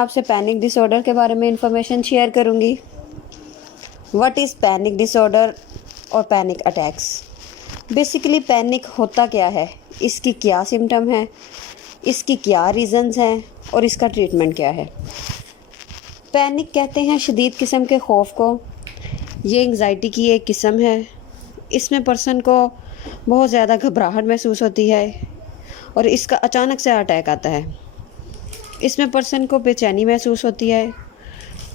आपसे panic disorder के बारे में इंफॉर्मेशन शेयर करूंगी। व्हाट इज़ पैनिक डिसऑर्डर और पैनिक अटैक्स? बेसिकली पैनिक होता क्या है, इसकी क्या सिम्टम है, इसकी क्या रीज़न्स हैं और इसका ट्रीटमेंट क्या है। पैनिक कहते हैं शदीद किस्म के खौफ को। ये एंग्जाइटी की एक किस्म है। इसमें पर्सन को बहुत ज़्यादा घबराहट महसूस होती है और इसका अचानक से अटैक आता है। इसमें पर्सन को बेचैनी महसूस होती है।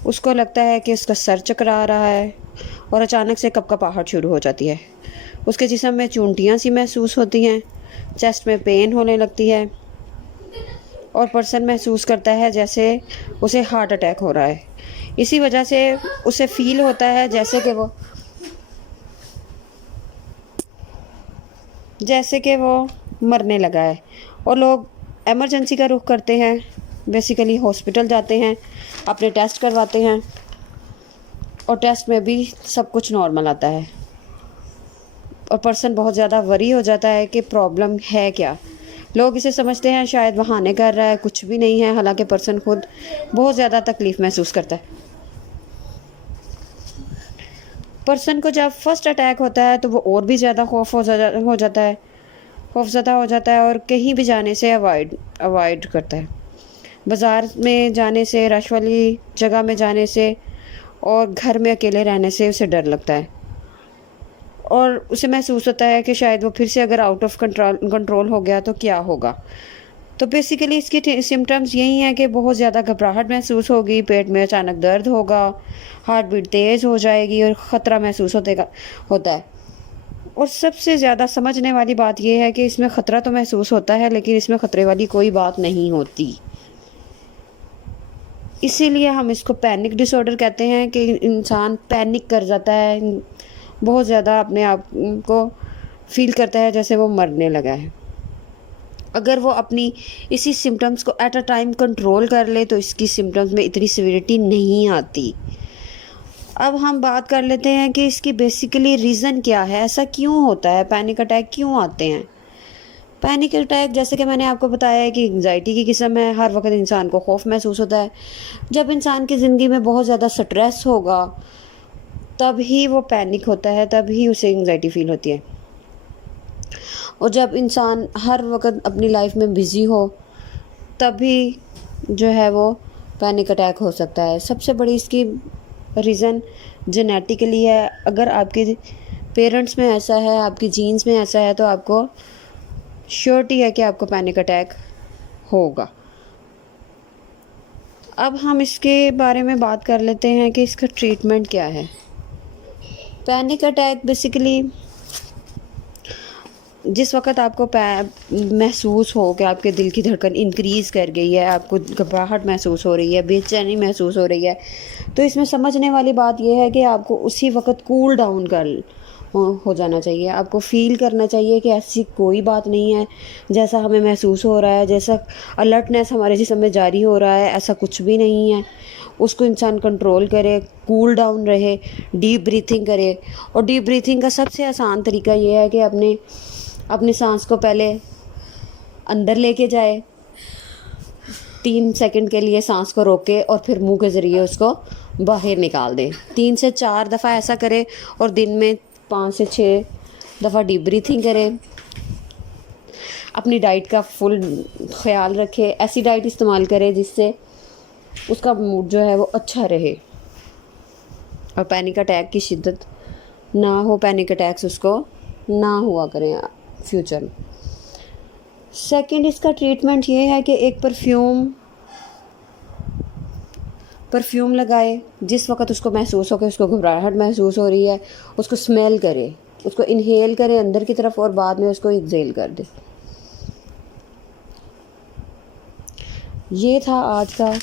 उसको लगता है कि उसका सर चकरा रहा है और अचानक से कपकपाहट शुरू हो जाती है। उसके जिस्म में चूंटियाँ सी महसूस होती हैं, चेस्ट में पेन होने लगती है और पर्सन महसूस करता है जैसे उसे हार्ट अटैक हो रहा है। इसी वजह से उसे फील होता है जैसे कि वो मरने लगा है और लोग इमरजेंसी का रुख करते हैं। बेसिकली हॉस्पिटल जाते हैं, अपने टेस्ट करवाते हैं और टेस्ट में भी सब कुछ नॉर्मल आता है और पर्सन बहुत ज़्यादा वरी हो जाता है कि प्रॉब्लम है क्या। लोग इसे समझते हैं शायद बहाने कर रहा है, कुछ भी नहीं है, हालांकि पर्सन खुद बहुत ज़्यादा तकलीफ़ महसूस करता है। पर्सन को जब फर्स्ट अटैक होता है तो वो और भी ज़्यादा खौफज़दा हो जाता है और कहीं भी जाने से अवॉइड करता है। बाज़ार में जाने से, रश वाली जगह में जाने से और घर में अकेले रहने से उसे डर लगता है और उसे महसूस होता है कि शायद वो फिर से अगर आउट ऑफ कंट्रोल हो गया तो क्या होगा। तो बेसिकली इसकी सिम्टम्स यही हैं कि बहुत ज़्यादा घबराहट महसूस होगी, पेट में अचानक दर्द होगा, हार्ट बीट तेज़ हो जाएगी और ख़तरा महसूस होता है। और सबसे ज़्यादा समझने वाली बात यह है कि इसमें ख़तरा तो महसूस होता है लेकिन इसमें ख़तरे वाली कोई बात नहीं होती। इसीलिए हम इसको पैनिक डिसऑर्डर कहते हैं कि इंसान पैनिक कर जाता है, बहुत ज़्यादा अपने आप को फील करता है जैसे वो मरने लगा है। अगर वो अपनी इसी सिम्टम्स को एट अ टाइम कंट्रोल कर ले तो इसकी सिम्टम्स में इतनी सिविरिटी नहीं आती। अब हम बात कर लेते हैं कि इसकी बेसिकली रीज़न क्या है, ऐसा क्यों होता है, पैनिक अटैक क्यों आते हैं। पैनिक अटैक जैसे कि मैंने आपको बताया है कि एंग्जाइटी की किस्म है। हर वक्त इंसान को खौफ महसूस होता है। जब इंसान की ज़िंदगी में बहुत ज़्यादा स्ट्रेस होगा तब ही वो पैनिक होता है, तब ही उसे एंग्जाइटी फील होती है। और जब इंसान हर वक्त अपनी लाइफ में बिज़ी हो तभी जो है वो पैनिक अटैक हो सकता है। सबसे बड़ी इसकी रीज़न जेनेटिकली है। अगर आपके पेरेंट्स में ऐसा है, आपकी जीन्स में ऐसा है तो आपको श्योरिटी है कि आपको पैनिक अटैक होगा। अब हम इसके बारे में बात कर लेते हैं कि इसका ट्रीटमेंट क्या है। पैनिक अटैक बेसिकली जिस वक्त आपको महसूस हो कि आपके दिल की धड़कन इंक्रीज़ कर गई है, आपको घबराहट महसूस हो रही है, बेचैनी महसूस हो रही है, तो इसमें समझने वाली बात यह है कि आपको उसी वक्त कूल डाउन हो जाना चाहिए। आपको फ़ील करना चाहिए कि ऐसी कोई बात नहीं है, जैसा हमें महसूस हो रहा है, जैसा अलर्टनेस हमारे जिस्म में जारी हो रहा है, ऐसा कुछ भी नहीं है। उसको इंसान कंट्रोल करे, कूल डाउन रहे, डीप ब्रीथिंग करे। और डीप ब्रीथिंग का सबसे आसान तरीका ये है कि अपनी सांस को पहले अंदर लेके जाए, 3 सेकंड के लिए सांस को रोके और फिर मुंह के ज़रिए उसको बाहर निकाल दें। 3 से 4 दफ़ा ऐसा करें और दिन में 5 से 6 दफ़ा डीप ब्रीथिंग करें। अपनी डाइट का फुल ख्याल रखें। ऐसी डाइट इस्तेमाल करें जिससे उसका मूड जो है वो अच्छा रहे और पैनिक अटैक की शिद्दत ना हो, पैनिक अटैक्स उसको ना हुआ करें फ्यूचर में। सेकंड, इसका ट्रीटमेंट ये है कि एक परफ्यूम लगाए। जिस वक्त उसको महसूस हो कि उसको घबराहट महसूस हो रही है, उसको स्मेल करे, उसको इनहेल करे अंदर की तरफ और बाद में उसको एक्सहेल कर दे। ये था आज का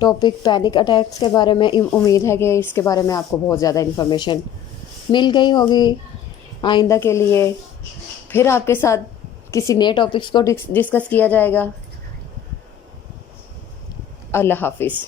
टॉपिक पैनिक अटैक्स के बारे में। उम्मीद है कि इसके बारे में आपको बहुत ज़्यादा इन्फॉर्मेशन मिल गई होगी। आइंदा के लिए फिर आपके साथ किसी नए टॉपिक्स को डिस्कस किया जाएगा। अल्लाह हाफिज़।